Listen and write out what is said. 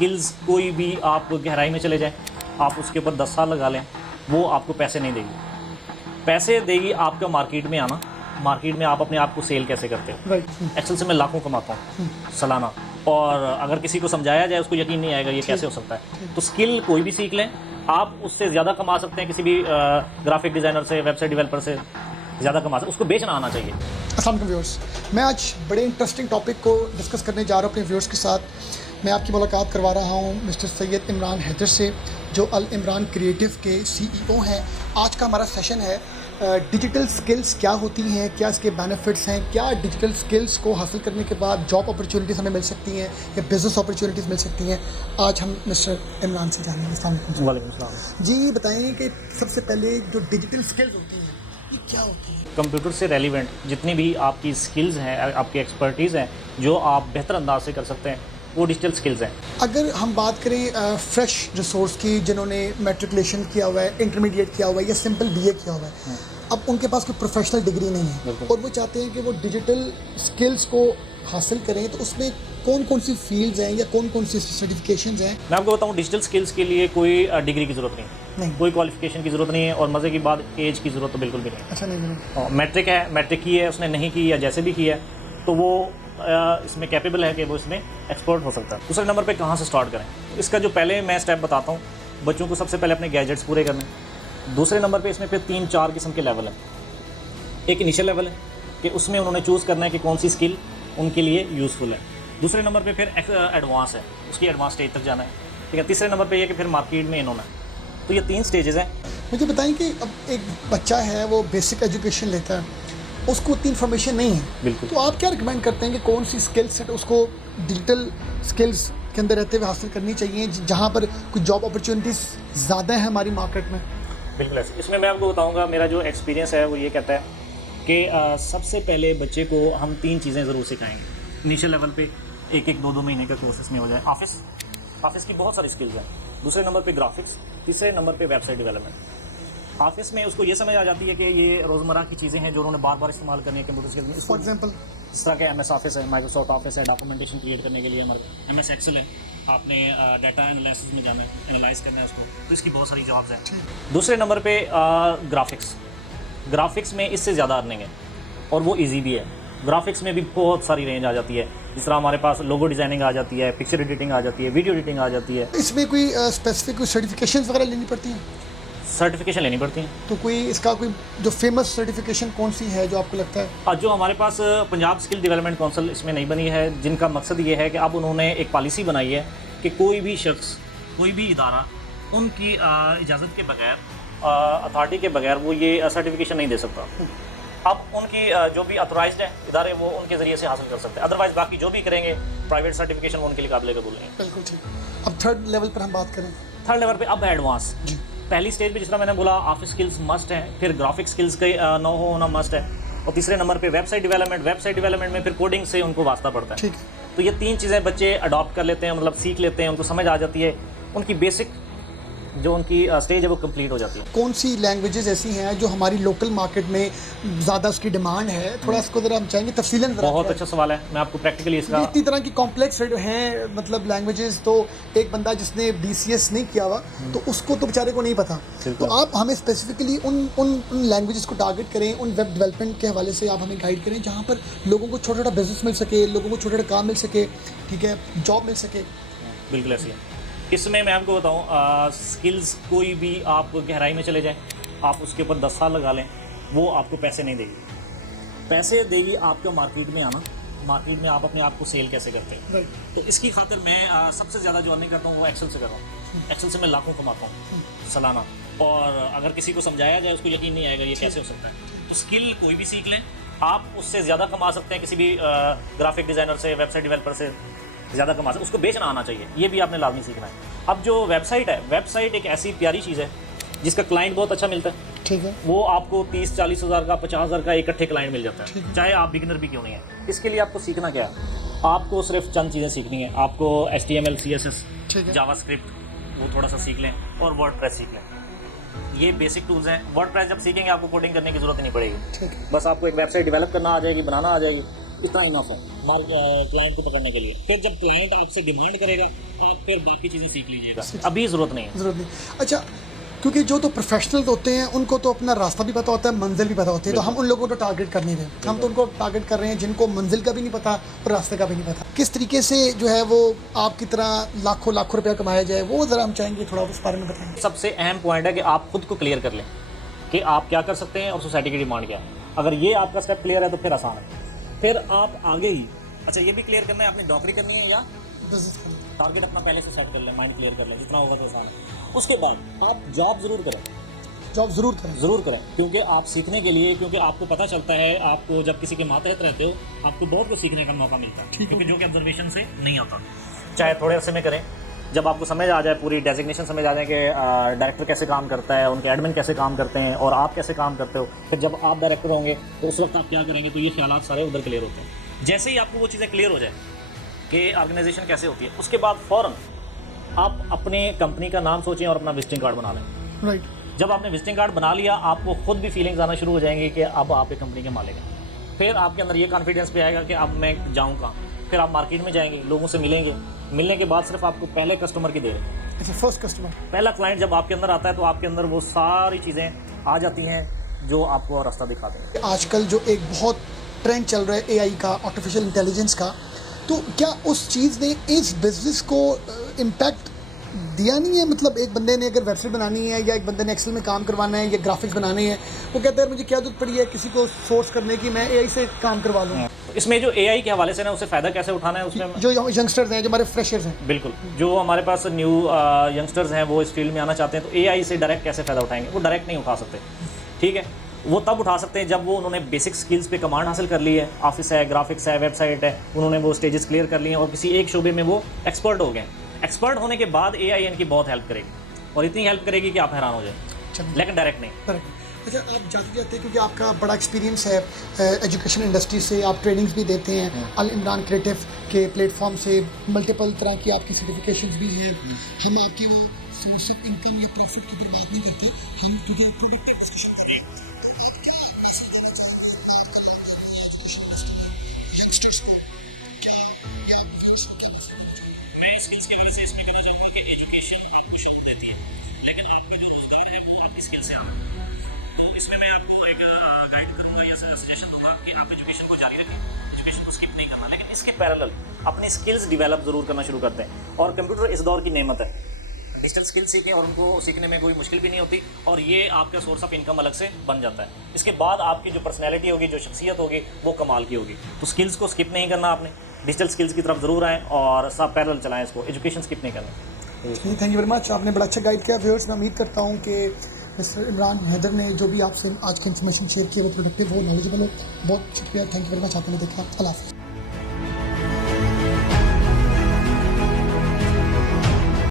Skills कोई भी आप गहराई में चले जाएं, आप उसके ऊपर 10 साल लगा लें, वो आपको पैसे नहीं देगी। पैसे देगी आपका मार्केट में आना। मार्केट में आप अपने आप को सेल कैसे करते हो। एक्सेल से मैं लाखों कमाता हूँ सालाना, और अगर किसी को समझाया जाए उसको यकीन नहीं आएगा ये कैसे हो सकता है। तो स्किल कोई भी सीख लें, आप उससे ज़्यादा कमा सकते हैं किसी भी ग्राफिक डिज़ाइनर से, वेबसाइट डेवलपर से ज़्यादा कमा सकते हैं। उसको बेचना आना चाहिए। अस्सलाम वालेकुम व्यूअर्स, मैं आज बड़े इंटरेस्टिंग टॉपिक को डिस्कस करने जा रहा हूँ अपने व्यूअर्स के साथ। मैं आपकी मुलाकात करवा रहा हूँ मिस्टर सैयद इमरान हैदर से, जो अल इमरान क्रिएटिव के CEO हैं। आज का हमारा सेशन है डिजिटल स्किल्स क्या होती हैं, क्या इसके बेनिफिट्स हैं, क्या डिजिटल स्किल्स को हासिल करने के बाद जॉब अपॉर्चुनिटीज़ हमें मिल सकती हैं या बिज़नेस अपॉर्चुनिटीज़ मिल सकती हैं। आज हम मिस्टर इमरान से जानेंगे। अस्सलाम वालेकुम। वालेकुम सलाम। जी बताएं कि सबसे पहले जो डिजिटल स्किल्स होती हैं ये क्या होती हैं? कंप्यूटर से रेलिवेंट जितनी भी आपकी स्किल्स हैं, आपकी एक्सपर्टीज़ हैं, जो आप बेहतर अंदाज से कर सकते हैं, वो डिजिटल स्किल्स हैं। अगर हम बात करें फ्रेश रिसोर्स की, जिन्होंने मैट्रिकुलेशन किया हुआ है, इंटरमीडिएट किया हुआ है या सिंपल BA किया हुआ है, अब उनके पास कोई प्रोफेशनल डिग्री नहीं है और वो चाहते हैं कि वो डिजिटल स्किल्स को हासिल करें, तो उसमें कौन कौन सी फील्ड्स हैं या कौन कौन सी सर्टिफिकेशंस हैं? मैं आपको बताऊं, डिजिटल स्किल्स के लिए कोई डिग्री की ज़रूरत नहीं, कोई क्वालिफिकेशन की ज़रूरत नहीं है, और मज़े की बात एज की ज़रूरत तो बिल्कुल भी नहीं है। अच्छा, नहीं मैट्रिक है, मैट्रिक की है, उसने नहीं की या जैसे भी की है, तो वो इसमें कैपेबल है कि वो इसमें एक्सपर्ट हो सकता है। दूसरे नंबर पे कहाँ से स्टार्ट करें, इसका जो पहले मैं स्टेप बताता हूँ, बच्चों को सबसे पहले अपने गैजेट्स पूरे करने। दूसरे नंबर पे इसमें फिर 3-4 किस्म के लेवल हैं। एक इनिशियल लेवल है कि उसमें उन्होंने चूज़ करना है कि कौन सी स्किल उनके लिए यूज़फुल है। दूसरे नंबर पे फिर एडवांस है, उसकी एडवांस स्टेज तक जाना है, ठीक है। तीसरे नंबर पे ये कि फिर मार्केट में इन होना है। तो ये 3 स्टेजेस हैं। मुझे बताएं कि अब एक बच्चा है, वो बेसिक एजुकेशन लेता है, उसको उतनी इन्फॉर्मेशन नहीं है, बिल्कुल। तो आप क्या रिकमेंड करते हैं कि कौन सी स्किल सेट उसको डिजिटल स्किल्स के अंदर रहते हुए हासिल करनी चाहिए, जहाँ पर कुछ जॉब अपॉर्चुनिटीज़ ज़्यादा है हमारी मार्केट में? बिल्कुल ऐसे इसमें मैं आपको बताऊंगा, मेरा जो एक्सपीरियंस है वो ये कहता है कि सबसे पहले बच्चे को हम 3 चीज़ें ज़रूर सिखाएंगे। इनिशियल लेवल पे 1-2 महीने का कोर्स इसमें हो जाए। ऑफिस की बहुत सारी स्किल्स हैं। दूसरे नंबर पे ग्राफिक्स, तीसरे नंबर पे वेबसाइट डेवलपमेंट। ऑफिस में उसको ये समझ आ जाती है कि ये रोज़मर्रा की चीज़ें हैं जो उन्होंने बार बार इस्तेमाल करनी है कंप्यूटर स्किल्स। फॉर एग्जांपल जिस तरह के MS ऑफिस है, माइक्रोसॉफ्ट ऑफिस है, डॉक्यूमेंटेशन क्रिएट करने के लिए हमारे MS एक्सेल है, आपने डाटा एनालिसिस में जाना है, एनालाइज करना है उसको, तो इसकी बहुत सारी जॉब्स हैं। दूसरे नंबर पे ग्राफिक्स में इससे ज़्यादा अर्निंग है और वो इजी भी है। ग्राफिक्स में भी बहुत सारी रेंज आ जाती है, जिस तरह हमारे पास लोगो डिज़ाइनिंग आ जाती है, पिक्चर एडिटिंग आ जाती है, वीडियो एडिटिंग आ जाती है। इसमें कोई स्पेसिफिक कोई सर्टिफिकेशंस वगैरह लेनी पड़ती हैं? सर्टिफिकेशन लेनी पड़ती हैं। तो कोई इसका कोई जो फेमस सर्टिफिकेशन कौन सी है जो आपको लगता है? जो हमारे पास पंजाब स्किल डेवलपमेंट काउंसिल इसमें नहीं बनी है, जिनका मकसद ये है कि अब उन्होंने एक पॉलिसी बनाई है कि कोई भी शख्स, कोई भी इदारा उनकी इजाज़त के बगैर, अथॉरिटी के बगैर वो ये सर्टिफिकेशन नहीं दे सकता। अब उनकी जो भी अथोराइज्ड है इदारे, वो उनके ज़रिए से हासिल कर सकते हैं। अदरवाइज़ बाकी जो भी करेंगे प्राइवेट सर्टिफिकेशन, वो उनके लिए काबिल कबूल नहीं है। बिल्कुल ठीक। अब थर्ड लेवल पर हम बात करें। थर्ड लेवल पे अब एडवांस। पहली स्टेज पे जिस तरह मैंने बोला ऑफिस स्किल्स मस्ट है, फिर ग्राफिक स्किल्स का नो होना मस्ट है, और तीसरे नंबर पे वेबसाइट डेवलपमेंट में फिर कोडिंग से उनको वास्ता पड़ता है। ठीक है। तो ये 3 चीज़ें बच्चे अडॉप्ट कर लेते हैं, मतलब सीख लेते हैं, उनको समझ आ जाती है, उनकी बेसिक जो उनकी स्टेज है वो कंप्लीट हो जाती है। कौन सी लैंग्वेजेस ऐसी हैं जो हमारी लोकल मार्केट में ज़्यादा उसकी डिमांड है? थोड़ा इसको ज़रा हम चाहेंगे तफसीलन। बहुत अच्छा सवाल है, मैं आपको प्रैक्टिकली इसका। इतनी तरह की कॉम्प्लेक्स हैं मतलब लैंग्वेजेस, तो एक बंदा जिसने BCS नहीं किया हुआ तो उसको तो बेचारे को नहीं पता। तो आप हमें स्पेसिफिकली उन लैंग्वेजेस को टारगेट करें, उन वेब डेवलपमेंट के हवाले से आप हमें गाइड करें, जहाँ पर लोगों को छोटा छोटा बिजनेस मिल सके, लोगों को छोटा छोटा काम मिल सके, ठीक है, जॉब मिल सके। बिल्कुल ऐसी है। इसमें मैं आपको बताऊं, स्किल्स कोई भी आप गहराई में चले जाएं, आप उसके ऊपर 10 साल लगा लें, वो आपको पैसे नहीं देगी। पैसे देगी आपका मार्केट में आना। मार्केट में आप अपने आप को सेल कैसे करते हैं। तो इसकी खातिर मैं सबसे ज़्यादा जो अर्निंग करता हूँ वो एक्सेल से कर रहा हूँ। एक्सेल से मैं लाखों कमाता हूँ सालाना, और अगर किसी को समझाया जाए उसको यकीन नहीं आएगा ये कैसे हो सकता है। तो स्किल कोई भी सीख लें, आप उससे ज़्यादा कमा सकते हैं किसी भी ग्राफिक डिज़ाइनर से, वेबसाइट डेवलपर से ज़्यादा कमा सकते। उसको बेचना आना चाहिए, ये भी आपने लाजमी सीखना है। अब जो वेबसाइट है, वेबसाइट एक ऐसी प्यारी चीज़ है जिसका क्लाइंट बहुत अच्छा मिलता है। ठीक है। वो आपको 30-40 हज़ार का, 50 हज़ार का इकट्ठे क्लाइंट मिल जाता है, चाहे आप बिगिनर भी क्यों नहीं है। इसके लिए आपको सीखना क्या है, आपको सिर्फ चंद चीज़ें सीखनी है। आपको HTML, CSS, जावास्क्रिप्ट वो थोड़ा सा सीख लें, और वर्डप्रेस सीख लें। ये बेसिक टूल्स हैं। वर्डप्रेस जब सीखेंगे आपको कोडिंग करने की ज़रूरत नहीं पड़ेगी। बस आपको एक वेबसाइट डेवलप करना आ जाएगी, बनाना आ जाएगी, इतना इनफ है क्लाइंट को पकड़ने के लिए। फिर जब क्लाइंट आपसे डिमांड करेगा आप फिर बाकी चीज़ें सीख लीजिएगा, अभी ज़रूरत नहीं है। ज़रूरत नहीं। अच्छा, क्योंकि जो तो प्रोफेशनल्स होते हैं उनको तो अपना रास्ता भी पता होता है, मंजिल भी पता होती है, तो हम उन लोगों को टारगेट कर नहीं रहे, हम तो उनको टारगेट कर रहे हैं जिनको मंजिल का भी नहीं पता और रास्ते का भी नहीं पता। किस तरीके से जो है वो आपकी तरह लाखों लाखों रुपया कमाया जाए, वो ज़रा हम चाहेंगे थोड़ा उस बारे में बताएंगे। सबसे अहम पॉइंट है कि आप खुद को क्लियर कर लें कि आप क्या कर सकते हैं और सोसाइटी की डिमांड क्या है। अगर ये आपका स्टेप क्लियर है तो फिर आसान है, फिर आप आगे ही। अच्छा, ये भी क्लियर करना है आपने नौकरी करनी है या टारगेट अपना पहले से सेट कर लें, माइंड क्लियर कर लें, जितना होगा तो आसान है। उसके बाद आप जॉब ज़रूर करें, जॉब ज़रूर करें, क्योंकि आप सीखने के लिए, क्योंकि आपको पता चलता है, आपको जब किसी के मातहत रहते हो आपको बहुत कुछ सीखने का मौका मिलता है, क्योंकि जो कि ऑब्जर्वेशन से नहीं आता। चाहे थोड़े अरसे में करें, जब आपको समझ आ जाए, पूरी डेजिग्नेशन समझ आ जाए कि डायरेक्टर कैसे काम करता है, उनके एडमिन कैसे काम करते हैं और आप कैसे काम करते हो, फिर जब आप डायरेक्टर होंगे तो उस वक्त आप क्या करेंगे, तो ये ख्यालात सारे उधर क्लियर होते हैं। जैसे ही आपको वो चीज़ें क्लियर हो जाए कि ऑर्गेनाइजेशन कैसे होती है, उसके बाद फ़ौरन आप अपने कंपनी का नाम सोचें और अपना विजिटिंग कार्ड बना लें। राइट। जब आपने विजिटिंग कार्ड बना लिया, आपको खुद भी फीलिंग्स आना शुरू हो जाएंगी कि अब आप एक कंपनी के मालिक हैं। फिर आपके अंदर ये कॉन्फिडेंस भी आएगा कि अब मैं जाऊँ कहाँ। फिर आप मार्केट में जाएंगे, लोगों से मिलेंगे, मिलने के बाद सिर्फ आपको पहले कस्टमर की देर है। अच्छा, फर्स्ट कस्टमर, पहला क्लाइंट जब आपके अंदर आता है तो आपके अंदर वो सारी चीज़ें आ जाती हैं जो आपको रास्ता दिखाते हैं। आजकल जो एक बहुत ट्रेंड चल रहा है एआई का, आर्टिफिशियल इंटेलिजेंस का, तो क्या उस चीज़ ने इस बिज़नेस को इम्पैक्ट दिया नहीं है? मतलब एक बंदे ने अगर वेबसाइट बनानी है या एक बंदे ने एक्सेल में काम करवाना है या ग्राफिक्स बनाने हैं, वो कहता है मुझे क्या जरूरत पड़ी है किसी को सोर्स करने की, मैं एआई से काम करवा लूँ। इसमें जो एआई के हवाले से ना, उससे फ़ायदा कैसे उठाना है उसमें जो यंगस्टर्स हैं, जो हमारे फ्रेशर्स हैं, बिल्कुल, जो हमारे पास न्यू यंगस्टर्स हैं वो इस फील्ड में आना चाहते हैं, तो एआई से डायरेक्ट कैसे फ़ायदा उठाएंगे? वो डायरेक्ट नहीं उठा सकते, ठीक है। वो तब उठा सकते हैं जब वो उन्होंने बेसिक स्किल्स पे कमांड हासिल कर ली है, ऑफिस है, ग्राफिक्स है, वेबसाइट है, उन्होंने वो स्टेजेस क्लियर कर लिए हैं और किसी एक शोबे में वो एक्सपर्ट हो गए। एक्सपर्ट होने के बाद एआई इनकी बहुत हेल्प करेगी और इतनी हेल्प करेगी कि आप हैरान हो जाए, लेकिन डायरेक्ट नहीं। अच्छा, आप जाते जाते, क्योंकि आपका बड़ा एक्सपीरियंस है एजुकेशन इंडस्ट्री से, आप ट्रेनिंग्स भी देते हैं, अल इमरान क्रिएटिव के प्लेटफॉर्म से मल्टीपल तरह की आपकी सर्टिफिकेशंस भी हैं। हम आपकी वो सोर्स ऑफ इनकम या प्रॉफिट की बात नहीं करते, हम क्योंकि प्रोडक्टिव डिस्कशन कर रहे हैं। मैं स्किल्स की वजह से इसमें कहना चाहूँगा कि एजुकेशन आपको शौक देती है, लेकिन आपका जो रोज़गार है वो आपकी स्किल से आता है। तो इसमें मैं आपको एक गाइड करूँगा या सजेशन दूंगा कि आप एजुकेशन को जारी रखें, एजुकेशन को स्किप नहीं करना, लेकिन इसके पैरेलल अपनी स्किल्स डेवलप ज़रूर करना शुरू करते हैं। और कंप्यूटर इस दौर की नेमत है, डिजिटल स्किल्स सीखें और उनको सीखने में कोई मुश्किल भी नहीं होती और ये आपका सोर्स ऑफ इनकम अलग से बन जाता है। इसके बाद आपकी जो पर्सनैलिटी होगी, जो शख्सियत होगी, वो कमाल की होगी। तो स्किल्स को स्किप नहीं करना आपने, डिजिटल स्किल्स की तरफ ज़रूर आएँ और सब पैरेलल चलाएँ इसको, एजुकेशन स्किप नहीं करना। थैंक यू वेरी मच, आपने बड़ा अच्छा गाइड किया व्यूअर्स। मैं उम्मीद करता हूँ कि मिस्टर इमरान हैदर ने जो भी आपसे आज की इन्फॉर्मेशन शेयर की है वो प्रोडक्टिव हो, नॉलेजेबल हो। बहुत शुक्रिया, थैंक यू वेरी मच, आपने देखा। अल्लाह हाफ़िज़।